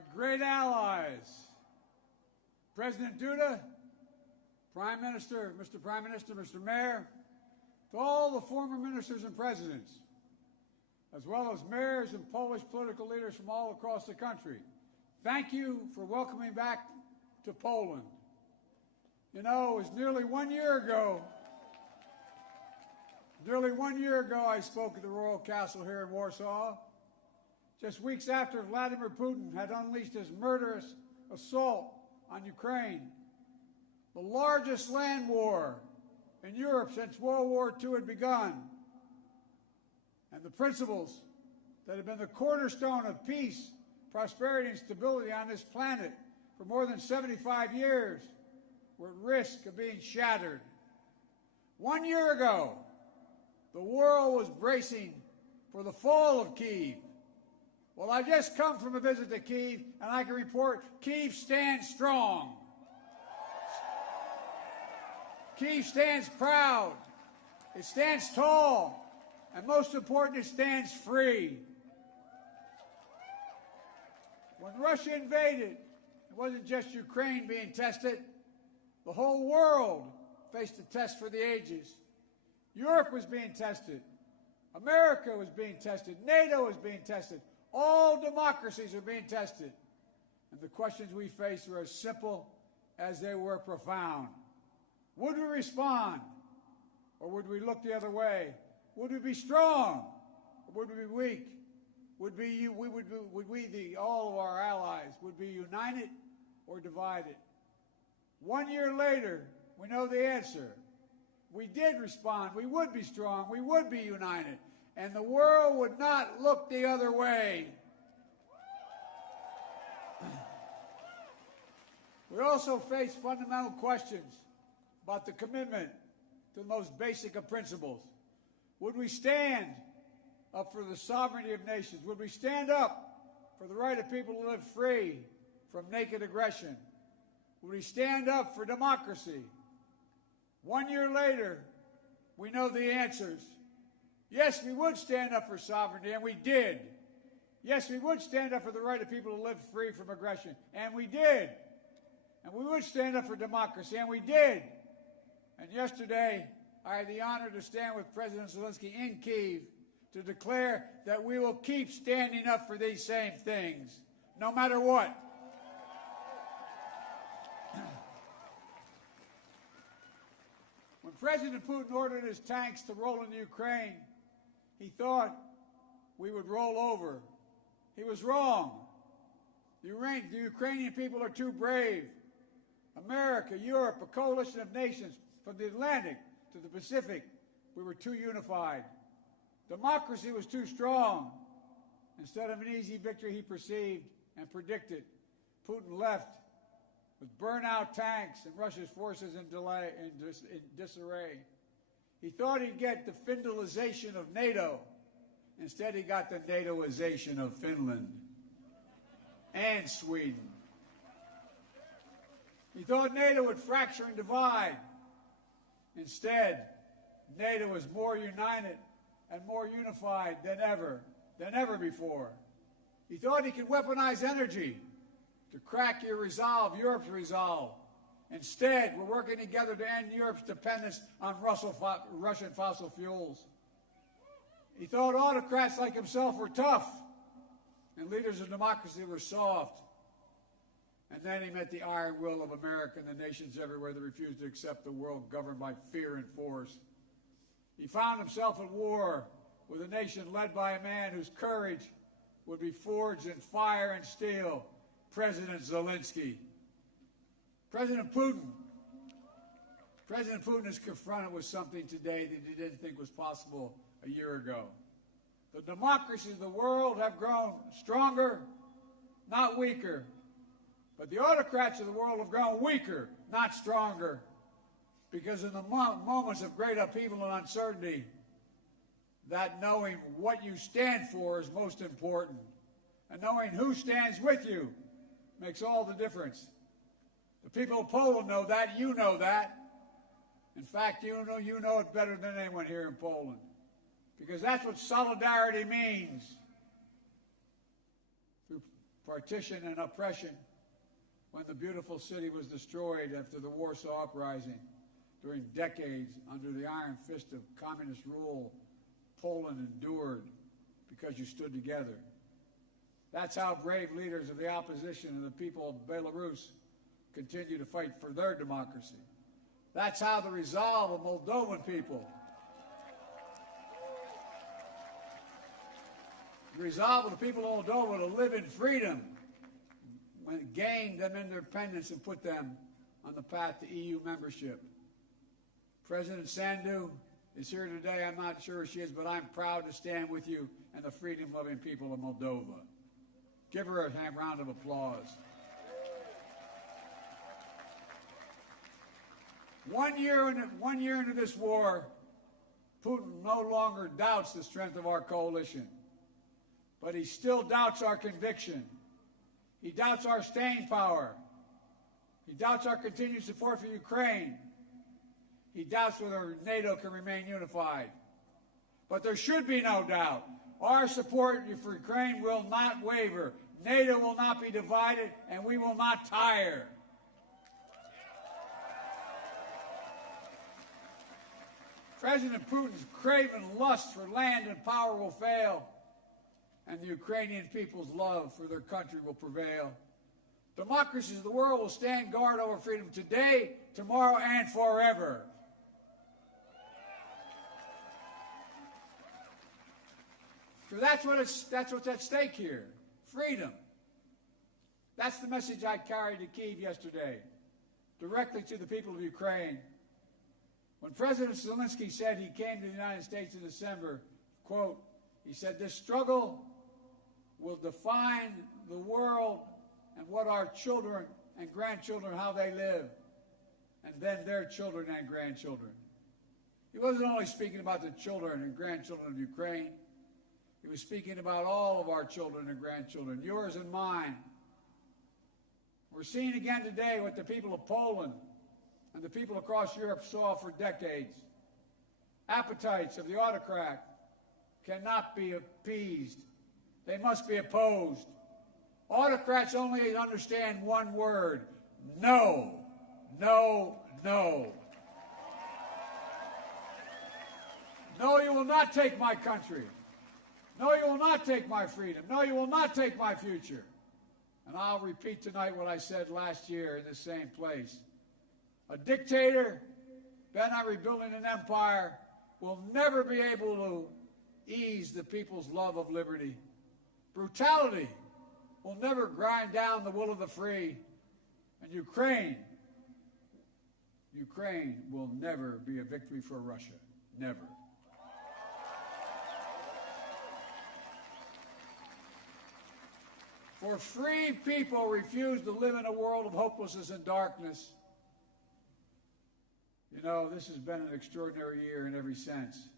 our great allies, President Duda, Prime Minister, Mr. Mayor, to all the former ministers and presidents, as well as mayors and Polish political leaders from all across the country. Thank you for welcoming back to Poland. You know, it was nearly 1 year ago I spoke at the Royal Castle here in Warsaw, just weeks after Vladimir Putin had unleashed his murderous assault on Ukraine, the largest land war in Europe since World War II had begun. And the principles that have been the cornerstone of peace, prosperity, and stability on this planet for more than 75 years were at risk of being shattered. 1 year ago, the world was bracing for the fall of Kyiv. Well, I just come from a visit to Kyiv, and I can report Kyiv stands strong. Kyiv stands proud. It stands tall. And most important, it stands free. When Russia invaded, it wasn't just Ukraine being tested. The whole world faced a test for the ages. Europe was being tested. America was being tested. NATO was being tested. All democracies are being tested. And the questions we faced were as simple as they were profound. Would we respond, or would we look the other way? Would we be strong, or would we be weak? All of our allies, would be united or divided? 1 year later, we know the answer. We did respond. We would be strong. We would be united. And the world would not look the other way. We also face fundamental questions about the commitment to the most basic of principles. Would we stand up for the sovereignty of nations? Would we stand up for the right of people to live free from naked aggression? Would we stand up for democracy? 1 year later, we know the answers. Yes, we would stand up for sovereignty, and we did. Yes, we would stand up for the right of people to live free from aggression, and we did. And we would stand up for democracy, and we did. And yesterday, I had the honor to stand with President Zelensky in Kyiv to declare that we will keep standing up for these same things, no matter what. When President Putin ordered his tanks to roll into Ukraine, he thought we would roll over. He was wrong. The Ukrainian people are too brave. America, Europe, a coalition of nations from the Atlantic to the Pacific, we were too unified. Democracy was too strong. Instead of an easy victory he perceived and predicted, Putin left with burnt-out tanks and Russia's forces in disarray. He thought he'd get the Finlandization of NATO. Instead, he got the NATOization of Finland and Sweden. He thought NATO would fracture and divide. Instead, NATO was more united and more unified than ever before. He thought he could weaponize energy to crack your resolve, Europe's resolve. Instead, we're working together to end Europe's dependence on Russian fossil fuels. He thought autocrats like himself were tough and leaders of democracy were soft. And then he met the iron will of America and the nations everywhere that refused to accept the world governed by fear and force. He found himself at war with a nation led by a man whose courage would be forged in fire and steel, President Zelensky. President Putin is confronted with something today that he didn't think was possible a year ago. The democracies of the world have grown stronger, not weaker. But the autocrats of the world have grown weaker, not stronger. Because in the moments of great upheaval and uncertainty, that knowing what you stand for is most important. And knowing who stands with you makes all the difference. The people of Poland know that. You know that. In fact, you know it better than anyone here in Poland. Because that's what solidarity means. Through partition and oppression, when the beautiful city was destroyed after the Warsaw Uprising, during decades under the iron fist of communist rule, Poland endured because you stood together. That's how brave leaders of the opposition and the people of Belarus continue to fight for their democracy. That's how the resolve of Moldovan people, the resolve of the people of Moldova to live in freedom, when it gained them independence and put them on the path to EU membership. President Sandu is here today. I'm not sure she is, but I'm proud to stand with you and the freedom-loving people of Moldova. Give her a round of applause. 1 year into this war, Putin no longer doubts the strength of our coalition, but he still doubts our conviction. He doubts our staying power. He doubts our continued support for Ukraine. He doubts whether NATO can remain unified. But there should be no doubt. Our support for Ukraine will not waver. NATO will not be divided, and we will not tire. President Putin's craven lust for land and power will fail, and the Ukrainian people's love for their country will prevail. Democracies of the world will stand guard over freedom today, tomorrow, and forever. So that's what's at stake here. Freedom. That's the message I carried to Kyiv yesterday, directly to the people of Ukraine. When President Zelensky said he came to the United States in December, quote, he said, this struggle will define the world and what our children and grandchildren, how they live, and then their children and grandchildren. He wasn't only speaking about the children and grandchildren of Ukraine. He was speaking about all of our children and grandchildren, yours and mine. We're seeing again today what the people of Poland and the people across Europe saw for decades. Appetites of the autocrat cannot be appeased. They must be opposed. Autocrats only understand one word: no, no, no. No, you will not take my country. No, you will not take my freedom. No, you will not take my future. And I'll repeat tonight what I said last year in this same place. A dictator bent on rebuilding an empire will never be able to ease the people's love of liberty. Brutality will never grind down the will of the free. And Ukraine will never be a victory for Russia. Never. For free people refuse to live in a world of hopelessness and darkness. You know, this has been an extraordinary year in every sense.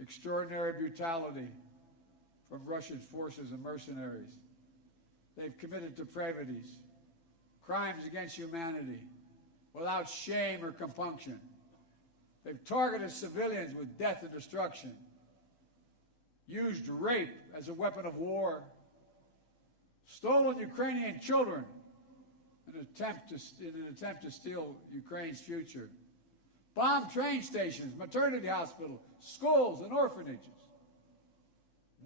Extraordinary brutality from Russian forces and mercenaries. They've committed depravities, crimes against humanity, without shame or compunction. They've targeted civilians with death and destruction, used rape as a weapon of war, stolen Ukrainian children in an attempt to steal Ukraine's future, bombed train stations, maternity hospitals, schools, and orphanages.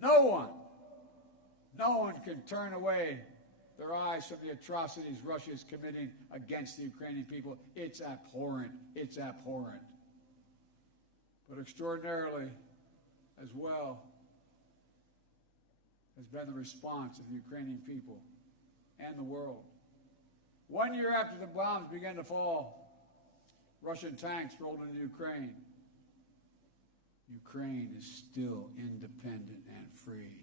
No one can turn away their eyes from the atrocities Russia is committing against the Ukrainian people. It's abhorrent. It's abhorrent. But extraordinarily, as well, has been the response of the Ukrainian people and the world. 1 year after the bombs began to fall, Russian tanks rolled into Ukraine. Ukraine is still independent and free.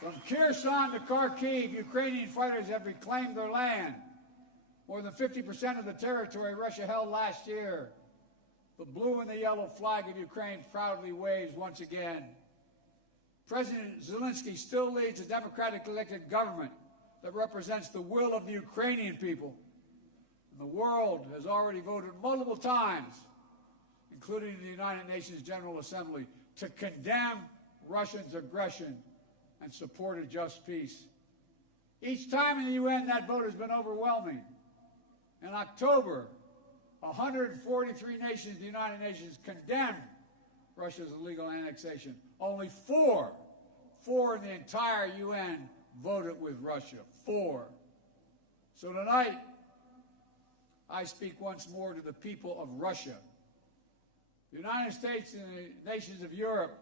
From Kherson to Kharkiv, Ukrainian fighters have reclaimed their land. More than 50% of the territory Russia held last year. The blue and the yellow flag of Ukraine proudly waves once again. President Zelensky still leads a democratically elected government that represents the will of the Ukrainian people. And the world has already voted multiple times, including the United Nations General Assembly, to condemn Russia's aggression and support a just peace. Each time in the UN, that vote has been overwhelming. In October, 143 nations, the United Nations, condemned Russia's illegal annexation. Only four in the entire UN voted with Russia. 4. So tonight, I speak once more to the people of Russia. The United States and the nations of Europe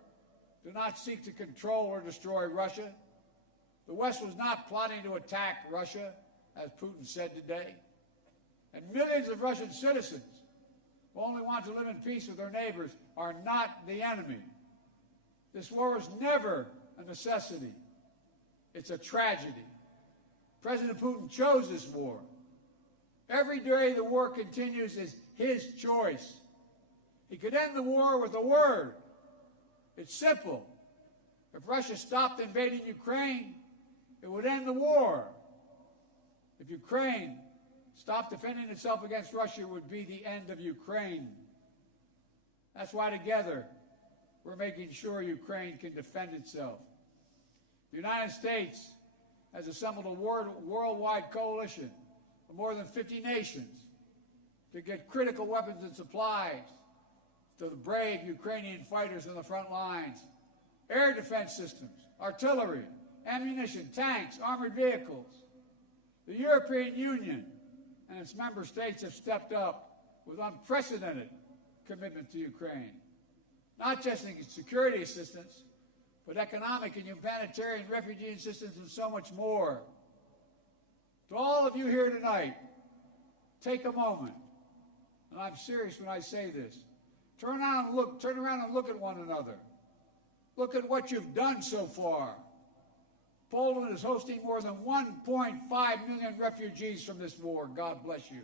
do not seek to control or destroy Russia. The West was not plotting to attack Russia, as Putin said today. And millions of Russian citizens who only want to live in peace with their neighbors are not the enemy. This war was never a necessity. It's a tragedy. President Putin chose this war. Every day the war continues is his choice. He could end the war with a word. It's simple. If Russia stopped invading Ukraine, it would end the war. If Ukraine stopped defending itself against Russia, it would be the end of Ukraine. That's why together we're making sure Ukraine can defend itself. The United States has assembled a worldwide coalition of more than 50 nations to get critical weapons and supplies to the brave Ukrainian fighters on the front lines, air defense systems, artillery, ammunition, tanks, armored vehicles. The European Union and its member states have stepped up with unprecedented commitment to Ukraine, not just in security assistance, but economic and humanitarian refugee assistance and so much more. To all of you here tonight, take a moment, and I'm serious when I say this. Turn around and look at one another. Look at what you've done so far. Poland is hosting more than 1.5 million refugees from this war. God bless you.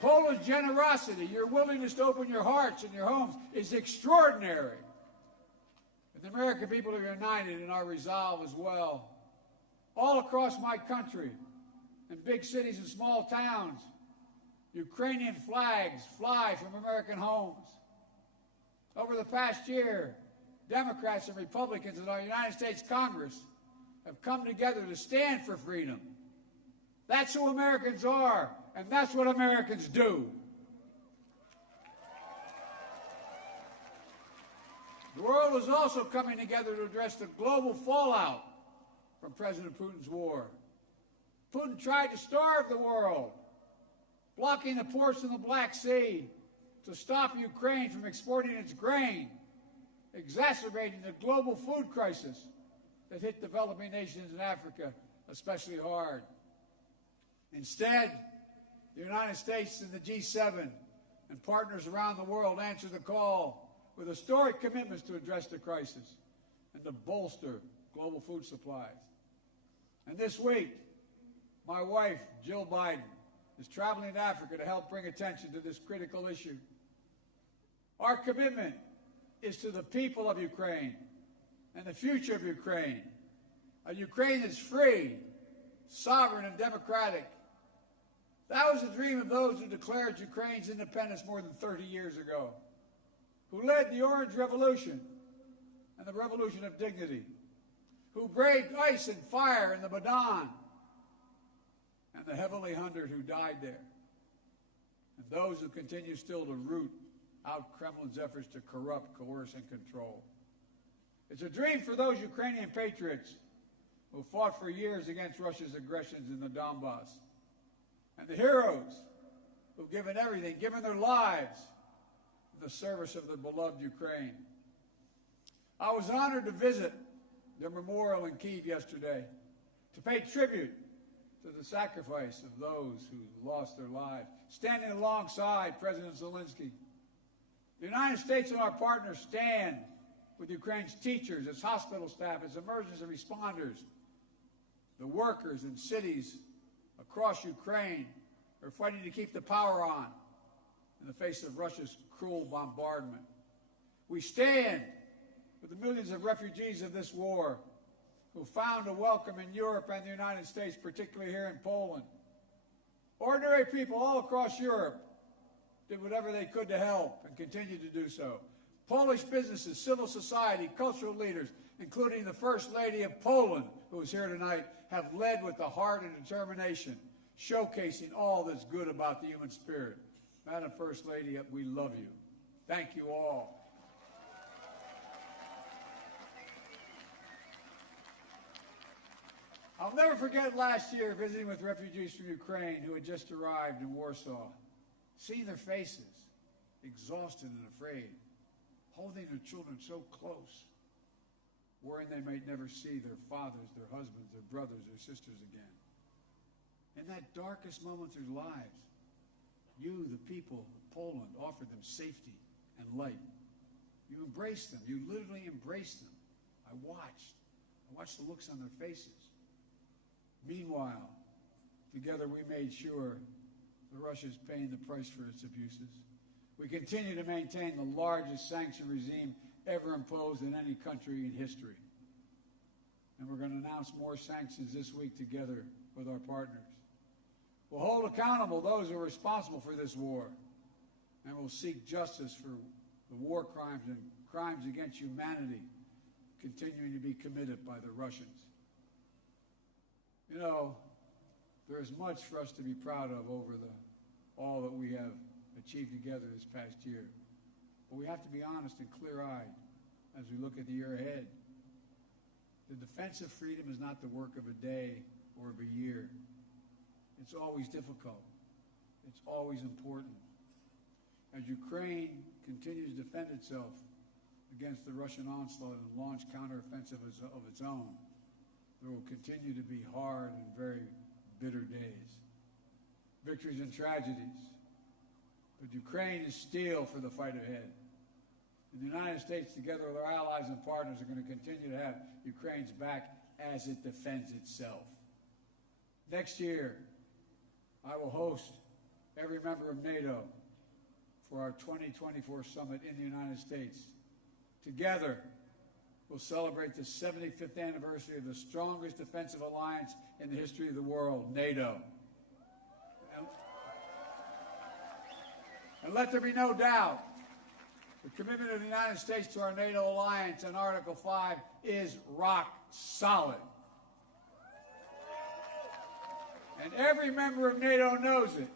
Poland's generosity, your willingness to open your hearts and your homes is extraordinary. And the American people are united in our resolve as well. All across my country, in big cities and small towns, Ukrainian flags fly from American homes. Over the past year, Democrats and Republicans in our United States Congress have come together to stand for freedom. That's who Americans are, and that's what Americans do. The world is also coming together to address the global fallout from President Putin's war. Putin tried to starve the world, blocking the ports in the Black Sea to stop Ukraine from exporting its grain, exacerbating the global food crisis that hit developing nations in Africa especially hard. Instead, the United States and the G7 and partners around the world answered the call with historic commitments to address the crisis and to bolster global food supplies. And this week, my wife, Jill Biden, is traveling to Africa to help bring attention to this critical issue. Our commitment is to the people of Ukraine and the future of Ukraine, a Ukraine that's free, sovereign, and democratic. That was the dream of those who declared Ukraine's independence more than 30 years ago, who led the Orange Revolution and the Revolution of Dignity, who braved ice and fire in the Maidan, and the Heavenly 100 who died there, and those who continue still to root out Kremlin's efforts to corrupt, coerce, and control. It's a dream for those Ukrainian patriots who fought for years against Russia's aggressions in the Donbass, and the heroes who've given everything, given their lives in the service of their beloved Ukraine. I was honored to visit their memorial in Kyiv yesterday, to pay tribute to the sacrifice of those who lost their lives, standing alongside President Zelensky. The United States and our partners stand with Ukraine's teachers, its hospital staff, its emergency responders, the workers in cities across Ukraine are fighting to keep the power on in the face of Russia's cruel bombardment. We stand with the millions of refugees of this war who found a welcome in Europe and the United States, particularly here in Poland. Ordinary people all across Europe did whatever they could to help and continue to do so. Polish businesses, civil society, cultural leaders, including the First Lady of Poland, who is here tonight, have led with the heart and determination, showcasing all that's good about the human spirit. Madam First Lady, we love you. Thank you all. I'll never forget last year visiting with refugees from Ukraine who had just arrived in Warsaw, seeing their faces, exhausted and afraid, holding their children so close, worrying they might never see their fathers, their husbands, their brothers, their sisters again. In that darkest moment of their lives, you, the people of Poland, offered them safety and light. You embraced them. You literally embraced them. I watched the looks on their faces. Meanwhile, together we made sure that Russia is paying the price for its abuses. We continue to maintain the largest sanction regime ever imposed in any country in history. And we're going to announce more sanctions this week together with our partners. We'll hold accountable those who are responsible for this war, and we'll seek justice for the war crimes and crimes against humanity continuing to be committed by the Russians. You know, there is much for us to be proud of over all that we have achieved together this past year. But we have to be honest and clear-eyed as we look at the year ahead. The defense of freedom is not the work of a day or of a year. It's always difficult. It's always important. As Ukraine continues to defend itself against the Russian onslaught and launch counteroffensive of its own, there will continue to be hard and very bitter days, victories and tragedies. But Ukraine is steel for the fight ahead. And the United States, together with our allies and partners, are going to continue to have Ukraine's back as it defends itself. Next year, I will host every member of NATO for our 2024 summit in the United States. Together, we'll celebrate the 75th anniversary of the strongest defensive alliance in the history of the world, NATO. And let there be no doubt, the commitment of the United States to our NATO alliance and Article 5 is rock solid. And every member of NATO knows it,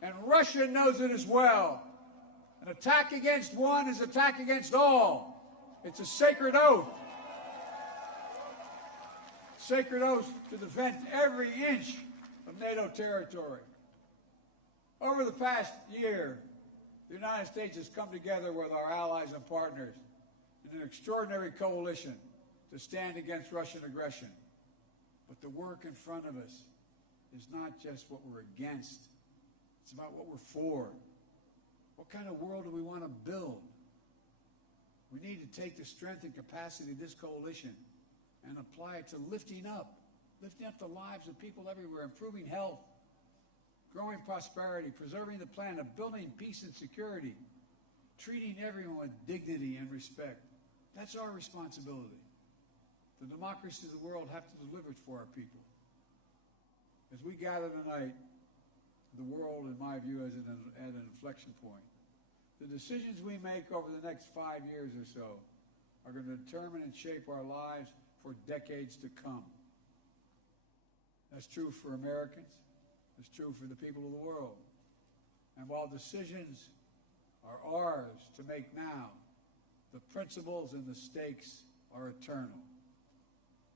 and Russia knows it as well. An attack against one is an attack against all. It's a sacred oath. Sacred oath to defend every inch of NATO territory. Over the past year, the United States has come together with our allies and partners in an extraordinary coalition to stand against Russian aggression. But the work in front of us is not just what we're against. It's about what we're for. What kind of world do we want to build? We need to take the strength and capacity of this coalition and apply it to lifting up the lives of people everywhere, improving health, growing prosperity, preserving the planet, building peace and security, treating everyone with dignity and respect. That's our responsibility. The democracies of the world have to deliver it for our people. As we gather tonight, the world, in my view, is at an inflection point. The decisions we make over the next 5 years or so are going to determine and shape our lives for decades to come. That's true for Americans. It's true for the people of the world. And while decisions are ours to make now, the principles and the stakes are eternal.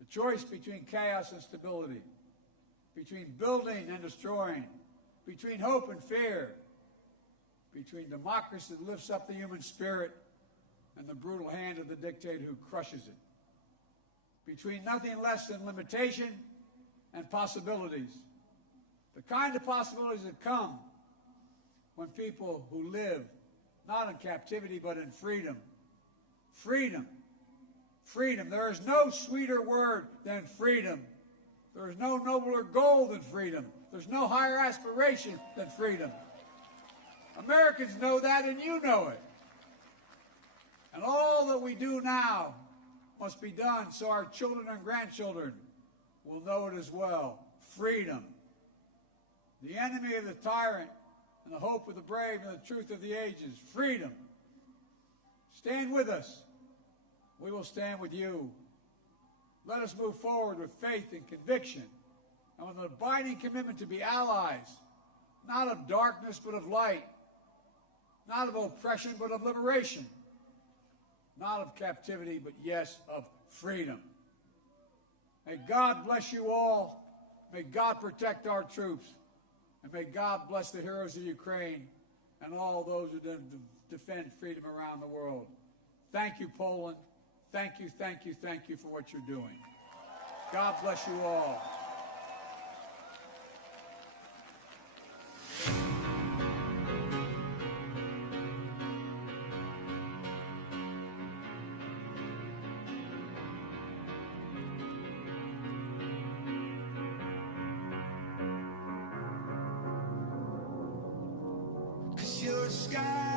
The choice between chaos and stability, between building and destroying, between hope and fear, between democracy that lifts up the human spirit and the brutal hand of the dictator who crushes it, between nothing less than limitation and possibilities. The kind of possibilities that come when people who live not in captivity but in freedom. Freedom. Freedom. There is no sweeter word than freedom. There is no nobler goal than freedom. There's no higher aspiration than freedom. Americans know that, and you know it. And all that we do now must be done so our children and grandchildren will know it as well. Freedom. The enemy of the tyrant and the hope of the brave and the truth of the ages, freedom. Stand with us. We will stand with you. Let us move forward with faith and conviction, and with an abiding commitment to be allies, not of darkness but of light, not of oppression but of liberation, not of captivity but, yes, of freedom. May God bless you all. May God protect our troops. And may God bless the heroes of Ukraine and all those who defend freedom around the world. Thank you, Poland. Thank you, thank you, thank you for what you're doing. God bless you all. Your sky